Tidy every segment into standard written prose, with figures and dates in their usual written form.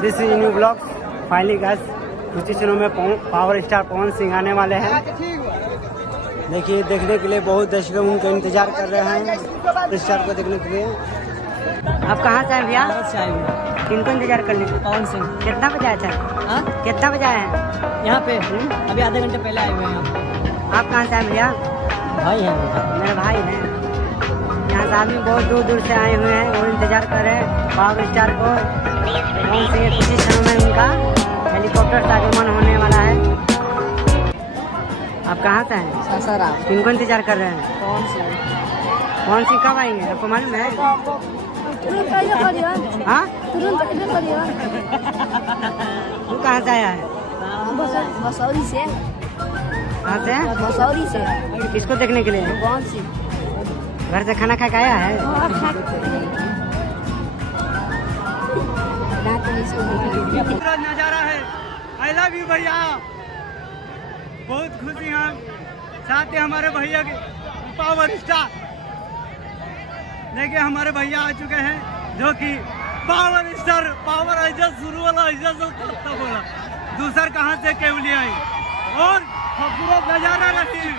This is new blog. Finally guys कुछ ही दिनों में पावर स्टार पवन सिंह आने वाले हैं। देखिए देखने के लिए बहुत दर्शक उनका इंतजार कर रहे हैं स्टार को देखने के लिए। आप कहाँ से आए भैया? किनको इंतजार करने? पवन सिंह। कितना बजे आए थे? कितना बजे आए हैं यहाँ पे? अभी आधे घंटे पहले आए हुए हैं। आप कहाँ से आए भैया? भाई हैं मेरे भाई हैं। यहाँ से आदमी बहुत दूर दूर से आए हुए हैं और इंतजार कर रहे हैं पावर स्टार को। पवन सिंह कुछ ही समय में उनका हेलीकॉप्टर से आगमन होने वाला है। आप कहाँ से हैं? सासाराम। किनको इंतजार कर रहे हैं? पवन सिंह। पवन सिंह कब आएंगे आपको मालूम है? हाँ तू कहाँ से आया है? मसौरी से। कहाँ से? मसौरी से। किसको देखने के लिए? पवन सिंह। घर से खाना खा के आया है? नजारा है। आई लव यू भैया। बहुत खुशी हैं साथ ही हमारे भैया के पावर स्टार। देखिए हमारे भैया आ चुके हैं जो कि पावर स्टार पावर ऐसा शुरू वाला ऐसा सब बोला दूसर कहाँ से केवली आई और खूबसूरत नजारा रही।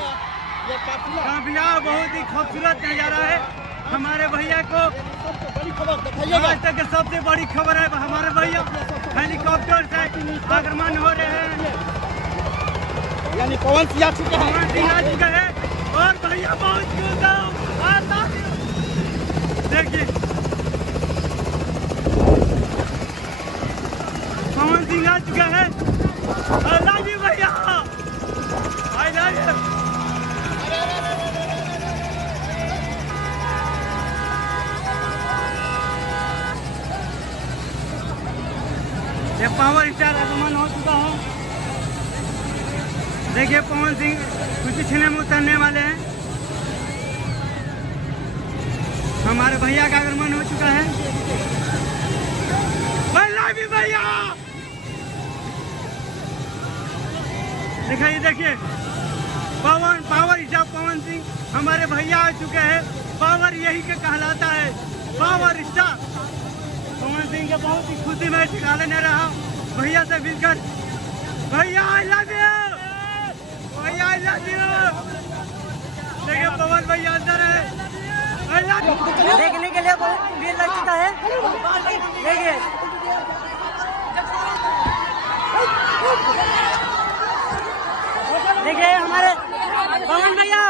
काफिया बहुत ही खूबसूरत नजारा है। हमारे भैया को आज तक सबसे बड़ी खबर है हमारे भैया हेलीकॉप्टर से आगमन हो रहे हैं। यानी पवन सिंह आ चुके हैं। पवन सिंह आ चुके हैं और भैया बहुत खुश हैं। देखिए पवन सिंह आ चुके हैं। आई लव यू भैया। I love you. ये पावर स्टार आगमन हो चुका है। देखिए पवन सिंह कुछ क्षण में उतरने वाले हैं। हमारे भैया का आगमन हो चुका है। भैया दिखाइए देखिए पावर स्टार पवन सिंह हमारे भैया आ चुके हैं। पावर यही के कहलाता है पावर स्टार। पवन सिंह के बहुत ही खुशी में ठिकाने नहीं रहा भैया से मिलकर। भैया आई लव यू। भैया आई लव यू। देखिए पवन भैया अंदर है। देखने के लिए बहुत भीड़ लग चुका है। देखिए देखिए हमारे पवन भैया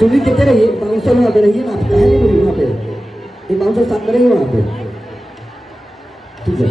चुनी देते रहिए। बाउंसर वहाँ पे रहिए ना, आप कहे नहीं वहाँ पे, एक बाउंसर साथ में रहिए वहाँ पे, ठीक है।